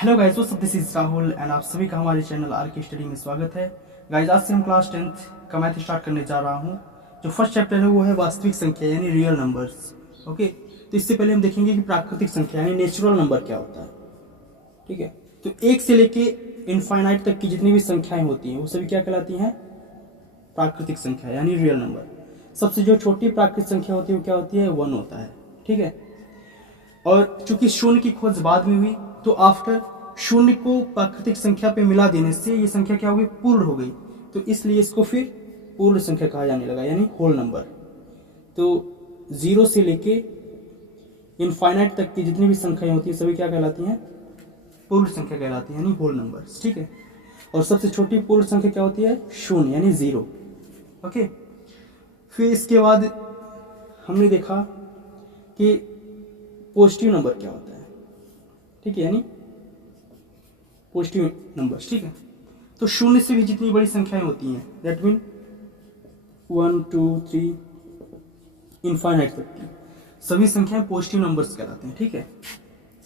Hello guys, what's up, this is Rahul and आप सभी का हमारे चैनल आर के स्टडी में स्वागत है। गाइस, आज से हम क्लास 10th का मैथ स्टार्ट करने जा रहा हूँ। जो फर्स्ट चैप्टर है वो है वास्तविक संख्या यानी रियल नंबर्स। ओके, तो इससे पहले हम देखेंगे कि प्राकृतिक संख्या यानी नेचुरल नंबर क्या होता है। ठीक है, तो एक से लेके इनफाइनाइट तक की जितनी भी संख्याएं होती हैं वो सभी क्या कहलाती हैं? प्राकृतिक संख्या यानी रियल नंबर। सबसे जो छोटी प्राकृतिक संख्या होती है वो क्या होती है? 1 होता है। ठीक है, और चूंकि शून्य की खोज बाद में हुई तो आफ्टर शून्य को प्राकृतिक संख्या पे मिला देने से ये संख्या क्या हो गई? पूर्ण हो गई। तो इसलिए इसको फिर पूर्ण संख्या कहा जाने लगा यानी होल नंबर। तो 0 से लेके इनफाइनाइट तक की जितनी भी संख्याएं होती है सभी क्या कहलाती हैं? पूर्ण संख्या कहलाती है यानी होल नंबर्स। ठीक है, और सबसे छोटी पूर्ण संख्या क्या होती है? शून्य यानी 0। ओके, फिर इसके बाद हमने देखा कि पॉजिटिव नंबर क्या होता है। ठीक है, यानी पॉजिटिव नंबर्स। ठीक है, तो शून्य से भी जितनी बड़ी संख्याएं होती हैं दैट मीन 1 2 3 इनफाइनाइट तक की सभी संख्याएं पॉजिटिव नंबर्स कहलाते हैं। ठीक है,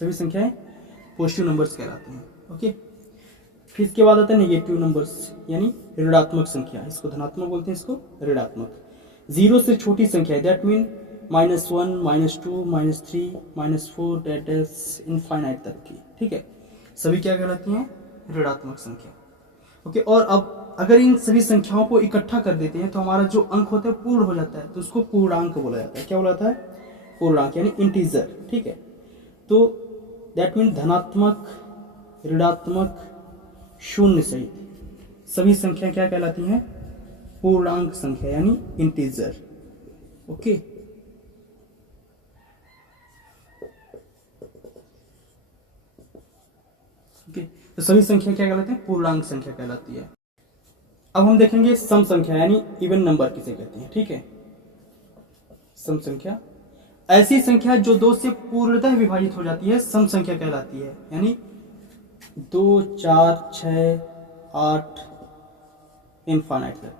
सभी संख्याएं पॉजिटिव नंबर्स कहलाते हैं। ओके, फिर इसके बाद आता है नेगेटिव नंबर्स यानी ऋणात्मक संख्या। इसको धनात्मक बोलते हैं, इसको ऋणात्मक। 0 से छोटी संख्या that mean -1 -2 -3 -4 that is infinite तक की। ठीक है, सभी क्या कहलाती हैं? ऋणात्मक संख्या। ओके, और अब अगर इन सभी संख्याओं को इकट्ठा कर देते हैं तो हमारा जो अंक होता है पूर्ण हो जाता है, तो उसको पूर्णांक बोला जाता है। क्या बोला जाता है? पूर्णांक यानी इंटीजर। ठीक है, तो दैट मीन धनात्मक, ऋणात्मक, शून्य सहित सभी संख्या क्या कहलाती हैं? पूर्णांक संख्या यानी इंटीजर। ओके, तो सभी संख्या क्या कहलाती है? पूर्णांक संख्या कहलाती है। अब हम देखेंगे सम संख्या यानी इवन नंबर किसे कहते हैं। ठीक है, सम संख्या ऐसी संख्या जो 2 से पूर्णतः विभाजित हो जाती है सम संख्या कहलाती है। यानी 2 4 6 8 इनफाइनाइट तक।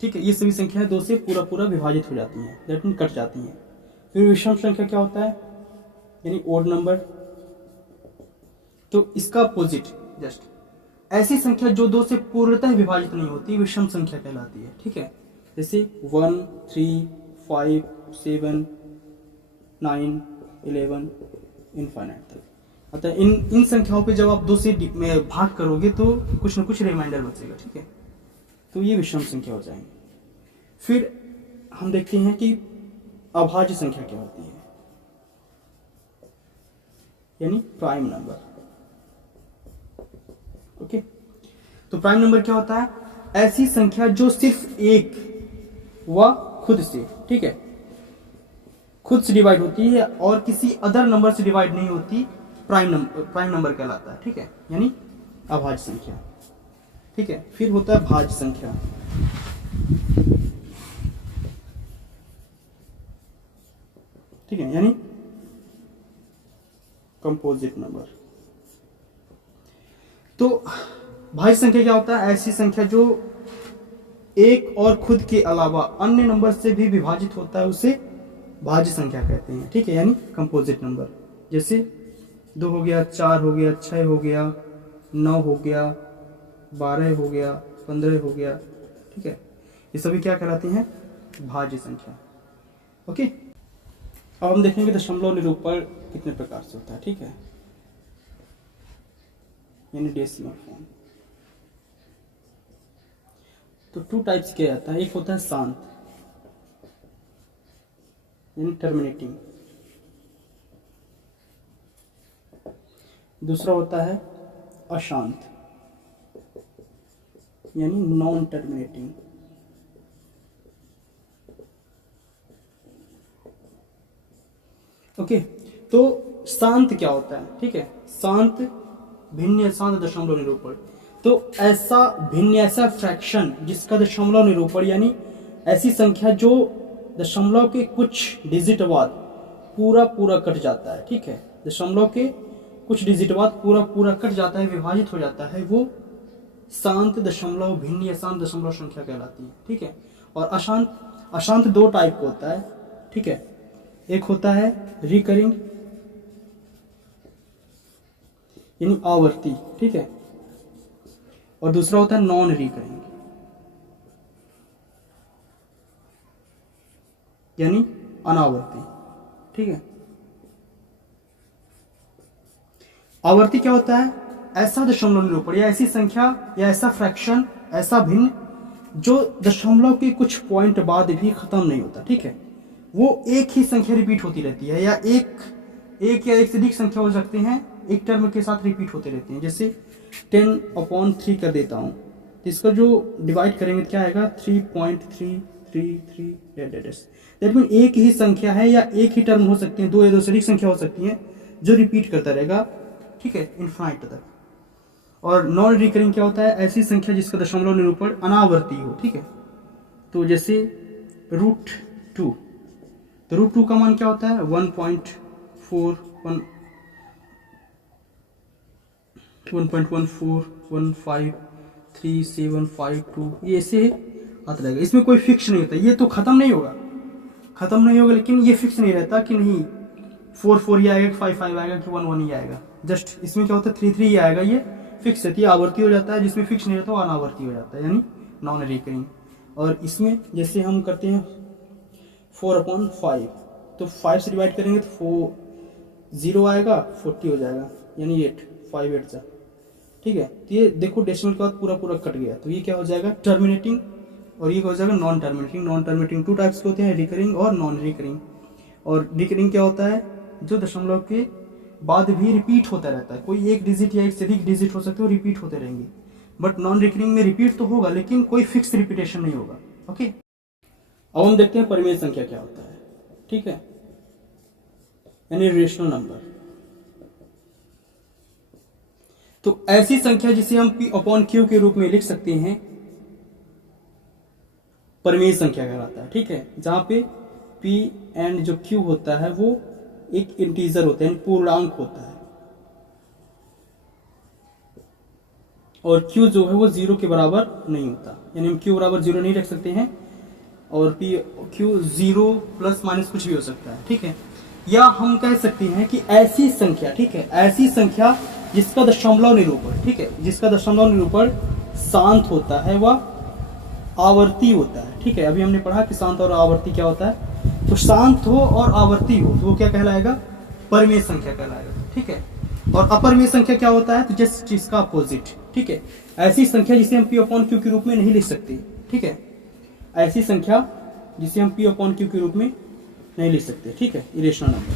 ठीक है, ये सभी संख्याएं 2 से पूरा पूरा विभाजित हो जाती हैं, दैट मीन कट जाती हैं। फिर विषम संख्या क्या होता है? यानी ओड नंबर। तो इसका अपोजिट जस्ट ऐसी संख्या जो 2 से पूर्णतः विभाजित नहीं होती विषम संख्या कहलाती है। ठीक है, जैसे 1 3 5 7 9 11 इनफाइनाइट तक। अतः इन संख्याओं पे जब आप 2 से में भाग करोगे तो कुछ न कुछ रिमाइंडर बचेगा। ठीक है, तो ये विषम संख्या हो जाएंगे। फिर हम देखते हैं कि अभाज्य संख्या क्या होती है, यानी प्राइम नंबर। ओके, तो प्राइम नंबर क्या होता है? ऐसी संख्या जो सिर्फ एक व खुद से, ठीक है, खुद से डिवाइड होती है और किसी अदर नंबर से डिवाइड नहीं होती, प्राइम नंबर कहलाता है। ठीक है, यानी अभाज्य संख्या। ठीक है, फिर होता है भाज्य संख्या। ठीक है, यानी कंपोजिट नंबर। तो भाज्य संख्या क्या होता है? ऐसी संख्या जो एक और खुद के अलावा अन्य नंबर से भी विभाजित होता है उसे भाज्य संख्या कहते हैं। ठीक है, यानी कंपोजिट नंबर। जैसे 2 हो गया, 4 हो गया, 6 हो गया, 9 हो गया, 12 हो गया, 15 हो गया। ठीक है, ये सभी क्या कहलाती हैं? भाज्य संख्या। ओके, अब हम देखेंगे दशमलव निरूपण कितने प्रकार से होता है। ठीक है, यानी डेसिमल फॉर्म। तो 2 टाइप्स किया जाता है। एक होता है शांत यानी टर्मिनेटिंग, दूसरा होता है अशांत यानी नॉन टर्मिनेटिंग। ओके, तो शांत क्या होता है? ठीक है, शांत भिन्न शांत दशमलव निरूपण। तो ऐसा भिन्न, ऐसा फ्रैक्शन जिसका दशमलव निरूपण यानी ऐसी संख्या जो दशमलव के कुछ डिजिट बाद पूरा पूरा कट जाता है। ठीक है, दशमलव के कुछ डिजिट बाद पूरा पूरा कट जाता है, विभाजित हो जाता है, वो शांत दशमलव, भिन्न या शांत दशमलव संख्या कहलाती है। ठीक है, और अशांत 2 टाइप का होता है। ठीक है, एक होता है रिकरिंग यानी आवर्ती, ठीक है, और दूसरा होता है नॉन रिकरिंग यानी अनावर्ती, ठीक है। आवर्ती क्या होता है? ऐसा दशमलव निरूपण या ऐसी संख्या या ऐसा फ्रैक्शन, ऐसा भिन्न जो दशमलव के कुछ पॉइंट बाद भी खत्म नहीं होता, ठीक है। वो एक ही संख्या रिपीट होती रहती है, या एक या एक से अधिक संख्या हो सकते हैं, एक टर्म के साथ रिपीट होते रहते हैं। जैसे 10/3 कर देता हूँ, तो इसका जो डिवाइड करेंगे क्या आएगा? 3.333 दैट मीन एक ही संख्या है या एक ही टर्म हो सकती है, दो या दो से अधिक संख्या हो सकती है जो रिपीट करता रहेगा, ठीक है, इनफाइनाइट तक। और नॉन रिकरिंग क्या होता है? ऐसी संख्या जिसका दशमलव निरूपण अनावर्ती हो, ठीक है। तो जैसे √2, तो √2 का मान क्या होता है? 1.14153752, ये ऐसे आता रहेगा। इसमें कोई फिक्स नहीं होता, ये तो खत्म नहीं होगा, लेकिन ये फिक्स नहीं रहता कि नहीं 4 ही आएगा, 5 आएगा कि 1 ही आएगा। जस्ट इसमें क्या होता है? 3 ही आएगा, ये फिक्स रहती है, आवर्ती हो जाता है। जिसमें फिक्स नहीं रहता वो अनावर्ती हो जाता है, यानी नॉन रिकरिंग। और इसमें जैसे हम करते हैं 4/5, तो 5 से डिवाइड करेंगे तो 0 आएगा, 40 हो जाएगा, यानी 8, 5 8 जा, ठीक है। तो ये देखो डेसिमल के बाद पूरा कट गया, तो ये क्या हो जाएगा? टर्मिनेटिंग, और ये हो जाएगा non terminating. Non terminating 2 types के होते हैं, रिकरिंग और नॉन रिकरिंग। और रिकरिंग क्या होता है? जो दशमलव के बाद भी रिपीट होता रहता है, कोई एक डिजिट या एक से अधिक डिजिट हो सकते हैं, वो रिपीट होते रहेंगे। बट नॉन रिकरिंग में रिपीट तो होगा लेकिन कोई फिक्स रिपीटेशन नहीं होगा, ओके। अब हम देखते हैं परिमेय संख्या क्या होता है, ठीक है, यानी रेशनल नंबर। तो ऐसी संख्या जिसे हम P/Q के रूप में लिख सकते हैं, परिमेय संख्या कहलाता है, ठीक है। जहां पे P एंड जो Q होता है वो एक इंटीजर होता है, पूर्णांक होता है, और Q जो है वो 0 के बराबर नहीं होता, यानी हम Q बराबर 0 नहीं रख सकते हैं, और Q 0 प्लस माइनस कुछ भी हो सकता है, ठीक है। या हम कह सकते हैं कि ऐसी संख्या, ठीक है, ऐसी संख्या जिसका दशमलव निरूपण, ठीक है, जिसका दशमलव निरूपण शांत होता है वह आवर्ती होता है, ठीक है। अभी हमने पढ़ा कि शांत और आवर्ती क्या होता है। तो शांत हो और आवर्ती हो तो वो क्या कहलाएगा? परिमेय संख्या कहलाएगा, ठीक है। और अपरिमेय संख्या क्या होता है? तो जस्ट इसका अपोजिट, ठीक है। ऐसी संख्या जिसे हम P/Q के रूप में नहीं लिख सकते, ठीक है, ऐसी संख्या जिसे हम P/Q के रूप में नहीं लिख सकते, ठीक है, इरेशनल नंबर,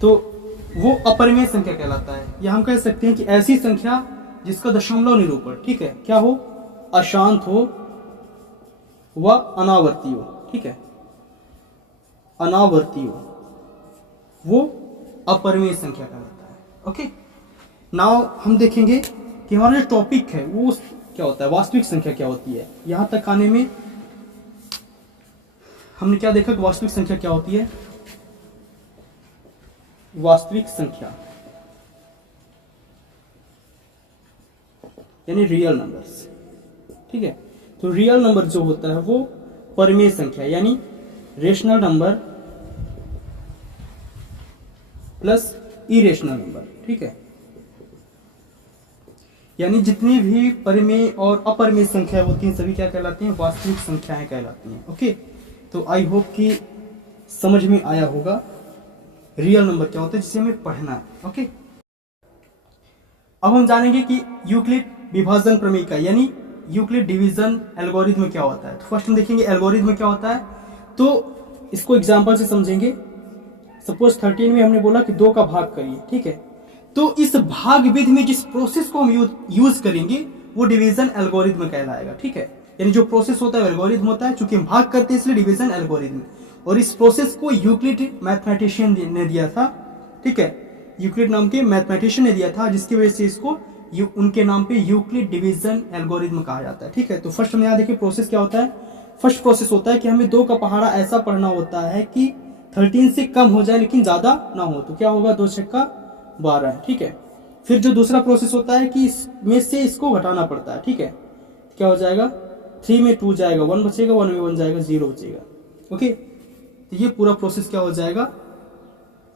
तो वो अपरिमेय संख्या कहलाता है। या हम कह सकते हैं कि ऐसी संख्या जिसका दशमलव निरूपण, ठीक है, क्या हो? अशांत हो व अनावर्ती हो, ठीक है, अनावर्ती हो, वो अपरिमेय संख्या कहलाता है, ओके। नाउ हम देखेंगे कि हमारा जो टॉपिक है वो क्या होता है, वास्तविक संख्या क्या होती है। यहां तक आने में हमने क्या देखा कि वास्तविक संख्या क्या होती है। वास्तविक संख्या यानी रियल नंबर्स, ठीक है। तो रियल नंबर जो होता है वो परिमेय संख्या यानी rational number plus irrational number, ठीक है। यानी जितनी भी परिमेय और अपरिमेय संख्या होती हैं सभी क्या कहलाती हैं? वास्तविक संख्याएं कहलाती हैं, ओके। तो आई होप कि समझ में आया होगा रियल नंबर क्या होता है जिसे हमें पढ़ना है, ओके। अब हम जानेंगे कि यूक्लिड विभाजन प्रमेय का यानी यूक्लिड डिवीजन एल्गोरिथम क्या होता है। तो फर्स्ट हम देखेंगे एल्गोरिथम क्या होता है, तो इसको एग्जांपल से समझेंगे। सपोज 13 में हमने बोला कि 2 का भाग करिए, ठीक है। तो इस भाग विधि में जिस प्रोसेस को हम यूज करेंगे वो डिवीजन एल्गोरिथम कहलाएगा, ठीक है। यानी जो प्रोसेस होता है एल्गोरिथम होता है, चूंकि हम भाग करते हैं इसलिए डिवीजन एल्गोरिथम। और इस प्रोसेस को यूक्लिड मैथमेटिशियन ने दिया था, ठीक है, यूक्लिड नाम के मैथमेटिशियन ने दिया था, जिसकी वजह से इसको उनके नाम पे यूक्लिड डिवीजन एल्गोरिथम कहा जाता है, ठीक है। तो फर्स्ट हम यहाँ देखिए प्रोसेस क्या होता है। फर्स्ट प्रोसेस होता है कि हमें 2 का पहाड़ा ऐसा पढ़ना होता है कि 13 से कम हो जाए लेकिन ज्यादा ना हो। तो क्या होगा? 2 छक्का 12, ठीक है। फिर जो दूसरा प्रोसेस होता है कि इसमें से इसको घटाना पड़ता है, ठीक है। क्या हो जाएगा? 3 में 2 जाएगा, 1 बचेगा, 1 में 1 जाएगा, 0 बचेगा, ओके। तो ये पूरा प्रोसेस क्या हो जाएगा?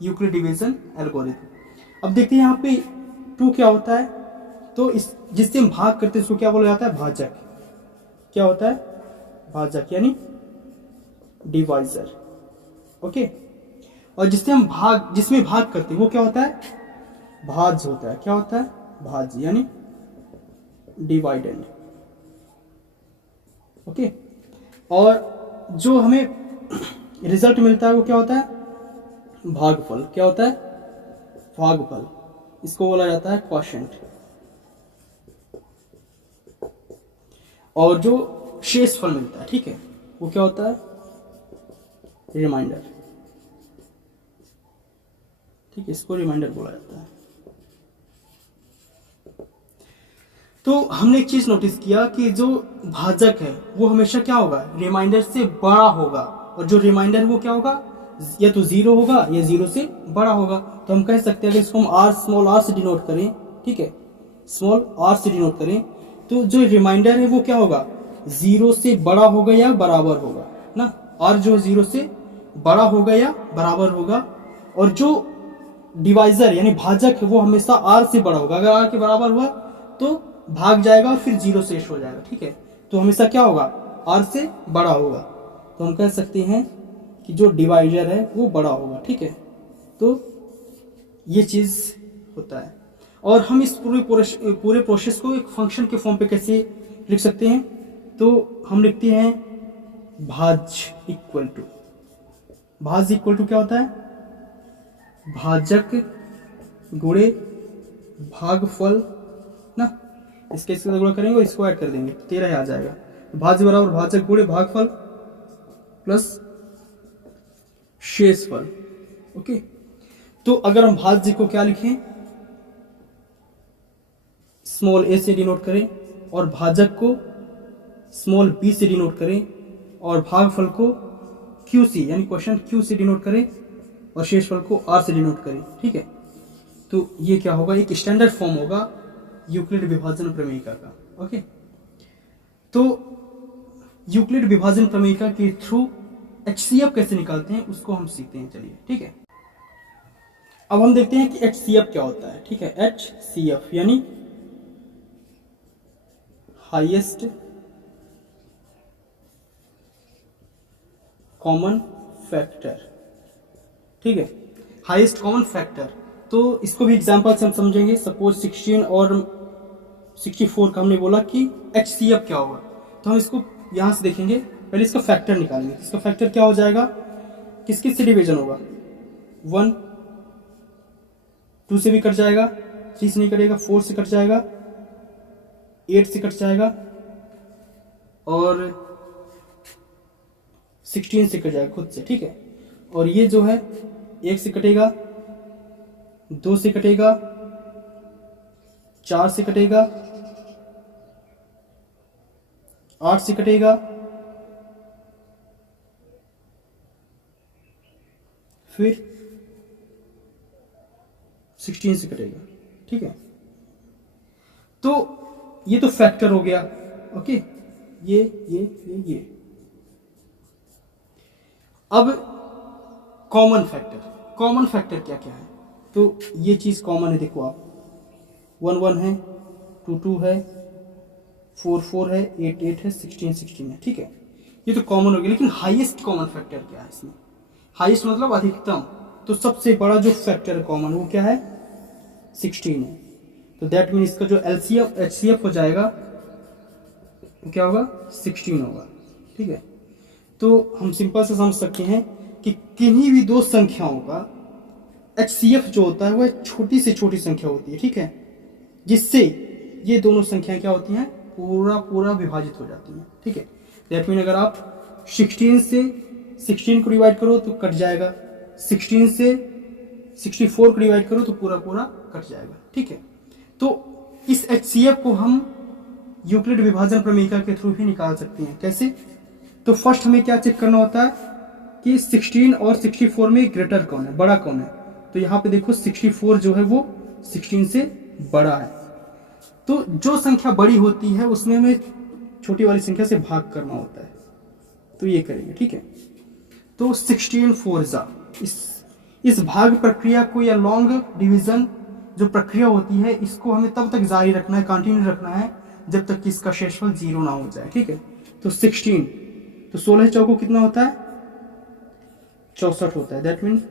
Euclid division algorithm. अब देखते हैं यहाँ पे 2 क्या होता है, तो इस जिससे हम भाग करते हैं उसको क्या बोला जाता है, भाजक। क्या होता है, भाजक यानी डिवाइजर। ओके, और जिसमें भाग करते हैं वो क्या होता है, भाज्य होता है। क्या होता है, भाज्य यानी डिवाइडेंड। ओके, और जो हमें रिजल्ट मिलता है वो क्या होता है, भागफल। क्या होता है, भागफल। इसको बोला जाता है क्वोशिएंट। और जो शेषफल मिलता है, ठीक है, वो क्या होता है, रिमाइंडर। ठीक है, इसको रिमाइंडर बोला जाता है। तो हमने एक चीज नोटिस किया कि जो भाजक है वो हमेशा क्या होगा, रिमाइंडर से बड़ा होगा, और जो रिमाइंडर वो क्या होगा, या तो 0 होगा या 0 से बड़ा होगा। तो हम कह सकते हैं कि इसको हम आर, स्मॉल आर से डिनोट करें, ठीक है, स्मॉल आर से डिनोट करें, तो जो रिमाइंडर है वो क्या होगा, 0 से बड़ा होगा या बराबर होगा ना। आर जो 0 से बड़ा होगा या बराबर होगा, और जो डिवाइजर यानी भाजक है वो हमेशा आर से बड़ा होगा। अगर आर के बराबर हुआ तो भाग जाएगा और फिर 0 शेष हो जाएगा। ठीक है, तो हमेशा क्या होगा, आर से बड़ा होगा। तो हम कह सकते हैं कि जो डिवाइजर है वो बड़ा होगा। ठीक है, तो ये चीज होता है। और हम इस पूरे प्रोसेस को एक फंक्शन के फॉर्म पे कैसे लिख सकते हैं, तो हम लिखते हैं भाज्य इक्वल टू क्या होता है, भाजक गुणे भागफल ना। इसके गुणा करेंगे और इसको ऐड कर देंगे, 13 आ जाएगा। भाज्य बराबर भाजक गुणे भागफल प्लस शेषफल। ओके, तो अगर हम भाज्य को क्या लिखें, स्मॉल a से डिनोट करें, और भाजक को स्मॉल b से डिनोट करें, और भागफल को q से यानी क्वेश्चन q से डिनोट करें, और शेषफल को r से डिनोट करें। ठीक है, तो ये क्या होगा, एक स्टैंडर्ड फॉर्म होगा यूक्लिड विभाजन प्रमेयिका का। ओके, तो यूक्लिड विभाजन प्रमेयिका के थ्रू HCF कैसे निकालते हैं उसको हम सीखते हैं। चलिए, ठीक है, अब हम देखते हैं कि HCF क्या होता है। ठीक है, HCF यानी हाईएस्ट कॉमन फैक्टर। ठीक है, हाईएस्ट कॉमन फैक्टर, तो इसको भी एग्जांपल से हम समझेंगे। सपोज 16 और 64 का हमने बोला कि HCF क्या होगा, तो हम इसको यहां से देखेंगे। पहले इसका फैक्टर निकालेंगे। इसका फैक्टर क्या हो जाएगा, किस किस से डिवीजन होगा, 1 2 से भी कट जाएगा, 3 से नहीं कटेगा, 4 से कट जाएगा, 8 से कट जाएगा, और 16 से कट जाएगा खुद से। ठीक है, और ये जो है 1 से कटेगा, 2 से कटेगा, 4 से कटेगा, 8 से कटेगा, फिर 16 से कटेगा। ठीक है, तो ये तो फैक्टर हो गया। ओके, ये अब कॉमन फैक्टर क्या क्या है, तो ये चीज कॉमन है। देखो आप, 1 1 है, 2 2 है, 4 4 है, 8 8 है, 16 16 है। ठीक है, ये तो कॉमन हो गया। लेकिन हाईएस्ट कॉमन फैक्टर क्या है इसमें, हाईएस्ट मतलब अधिकतम, तो सबसे बड़ा जो फैक्टर है कॉमन वो क्या है, 16 है। तो दैट मीन इसका जो एलसीएम HCF हो जाएगा वो क्या होगा, 16 होगा। ठीक है, तो हम सिंपल से समझ सकते हैं कि किन्हीं भी दो संख्याओं का HCF जो होता है वह छोटी से छोटी संख्या होती है। ठीक है, जिससे ये दोनों संख्याएं क्या होती हैं, पूरा विभाजित हो जाती हैं। ठीक है, दैट मीन अगर आप 16 से 16 को डिवाइड करो तो कट जाएगा, 16 से 64 को डिवाइड करो तो पूरा कट जाएगा। ठीक है, तो इस HCF को हम यूक्लिड विभाजन प्रमेयिका के थ्रू भी निकाल सकते हैं। कैसे, तो फर्स्ट हमें क्या चेक करना होता है कि 16 और 64 में ग्रेटर कौन है, बड़ा कौन है। तो यहाँ पे देखो 64 जो है वो 16 से बड़ा है, तो जो संख्या बड़ी होती है उसमें हमें छोटी वाली संख्या से भाग करना होता है, तो ये करेंगे। ठीक है, तो 16 4 इस भाग प्रक्रिया को या लॉन्ग डिवीजन जो प्रक्रिया होती है इसको हमें तब तक जारी रखना है, कंटिन्यू रखना है जब तक कि इसका शेषफल 0 ना हो जाए। ठीक है, तो 16, तो 16 चौको कितना होता है 64 होता है। दैट मीन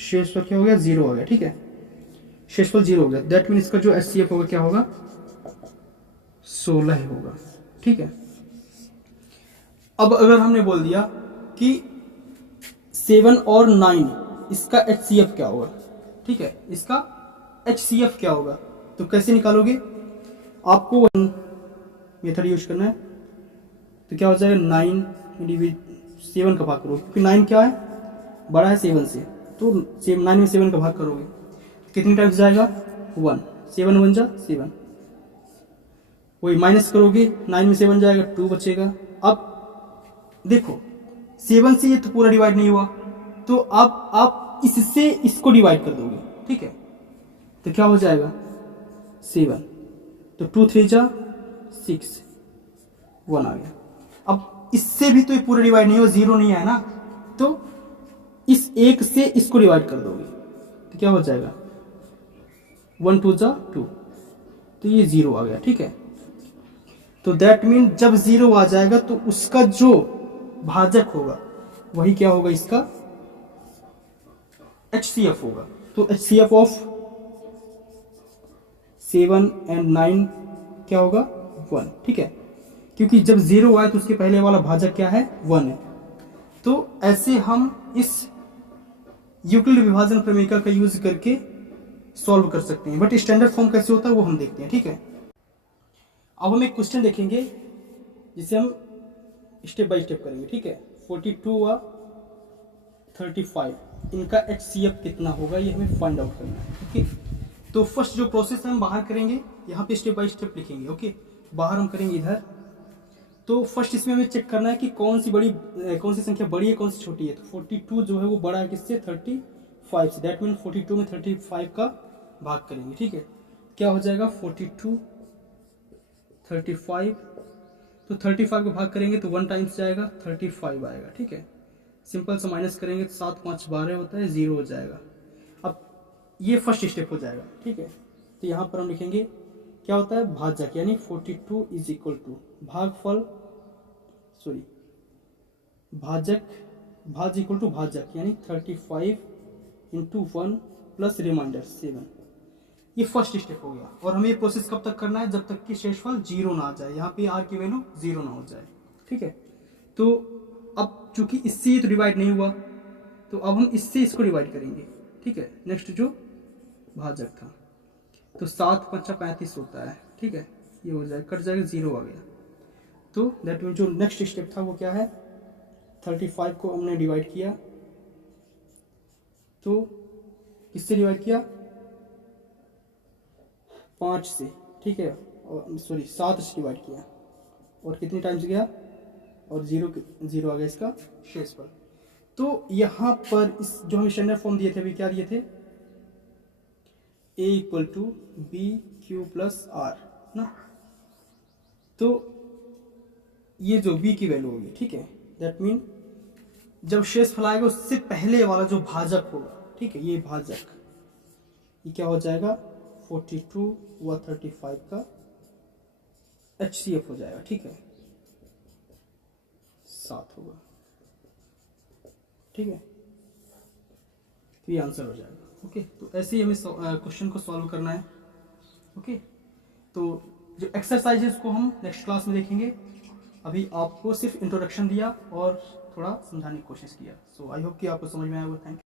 शेषफल क्या हो गया 0 हो गया। ठीक है, शेषफल 0 हो गया। दैट मीन इसका जो HCF होगा क्या होगा 16 होगा। ठीक है, अब अगर हमने बोल दिया कि 7 और 9 इसका HCF क्या होगा, ठीक है, इसका HCF क्या होगा, तो कैसे निकालोगे, आपको मेथड यूज करना है। तो क्या हो जाएगा 9 7 का भाग करोगे, क्योंकि 9 क्या है बड़ा है 7 से, तो 9 में 7 का भाग करोगे कितनी टाइम्स जाएगा 1, 7 1 जा 7, वही माइनस करोगे 9 में 7 जाएगा 2 बचेगा। अब देखो 7 से ये तो पूरा डिवाइड नहीं हुआ, तो अब आप इससे इसको डिवाइड कर दोगे। ठीक है, तो क्या हो जाएगा 7, तो 2 3 जा 6, 1 आ गया। अब इससे भी तो ये पूरा डिवाइड नहीं हुआ, 0 नहीं है ना, तो इस एक से इसको डिवाइड कर दोगे तो क्या हो जाएगा 1 2 जा 2, तो ये 0 आ गया। ठीक है, तो दैट मीन जब 0 आ जाएगा तो उसका जो भाजक होगा वही क्या होगा इसका HCF होगा। तो HCF ऑफ 7 एंड 9 क्या होगा 1। ठीक है, क्योंकि जब 0 आए तो उसके पहले वाला भाजक क्या है 1 है। तो ऐसे हम इस यूक्लिड विभाजन प्रमेय का यूज करके सॉल्व कर सकते हैं, बट स्टैंडर्ड फॉर्म कैसे होता है वो हम देखते हैं। ठीक है, अब हम एक क्वेश्चन देखेंगे जिसे हम स्टेप बाय स्टेप करेंगे। ठीक है, 42 व 35 इनका HCF कितना होगा ये हमें फाइंड आउट करना है। ओके, तो फर्स्ट जो प्रोसेस है हम बाहर करेंगे, यहाँ पे स्टेप बाय स्टेप लिखेंगे। ओके, बाहर हम करेंगे इधर। तो फर्स्ट इसमें हमें चेक करना है कि कौन सी संख्या बड़ी है कौन सी छोटी है। तो 42 जो है वो बड़ा है किससे 35 से, दैट मीन 42 में 35 का भाग करेंगे। ठीक है, क्या हो जाएगा 42 35, तो 35 का भाग करेंगे तो 1 टाइम्स जाएगा 35 आएगा। ठीक है, सिंपल से माइनस करेंगे तो 7 5 12 होता है 0 हो जाएगा। अब ये फर्स्ट स्टेप हो जाएगा। ठीक है, तो यहाँ पर हम लिखेंगे क्या होता है भाजक, यानी 42 इज इक्वल टू भागफल सॉरी भाजक, भाज इक्वल टू भाजक यानी 35 इंटू 1 प्लस रिमाइंडर 7। ये फर्स्ट स्टेप हो गया, और हमें ये प्रोसेस कब तक करना है जब तक कि शेषफल 0 ना आ जाए, यहाँ पे r की वैल्यू 0 ना हो जाए। ठीक है, तो अब चूंकि इससे ये तो डिवाइड नहीं हुआ, तो अब हम इससे इसको डिवाइड करेंगे। ठीक है, नेक्स्ट जो भाजक था, तो 7 5 35 होता है। ठीक है, ये हो जाएगा कट जाएगा 0 आ गया। तो दैट मीन जो नेक्स्ट स्टेप था वो क्या है 35 को हमने डिवाइड किया, तो किससे डिवाइड किया 5 से। ठीक है, और सॉरी 7 से डिवाइड किया, और कितनी टाइम्स गया और 0 आ गया इसका शेषफल। तो यहाँ पर इस जो हम स्टैंडर्ड फॉर्म दिए थे अभी क्या दिए थे A equal to B Q plus R ना, तो ये जो b की वैल्यू होगी। ठीक है, दैट मीन जब शेषफल आएगा उससे पहले वाला जो भाजक होगा, ठीक है, ये भाजक ये क्या हो जाएगा 42 व 35 का HCF हो जाएगा। ठीक है, 7 होगा। ठीक है, तो ये आंसर हो जाएगा। ओके, तो ऐसे ही हमें क्वेश्चन को सॉल्व करना है। ओके, तो जो एक्सरसाइज है उसको हम नेक्स्ट क्लास में देखेंगे। अभी आपको सिर्फ इंट्रोडक्शन दिया और थोड़ा समझाने की कोशिश किया। सो आई होप कि आपको समझ में आया होगा। Thank you.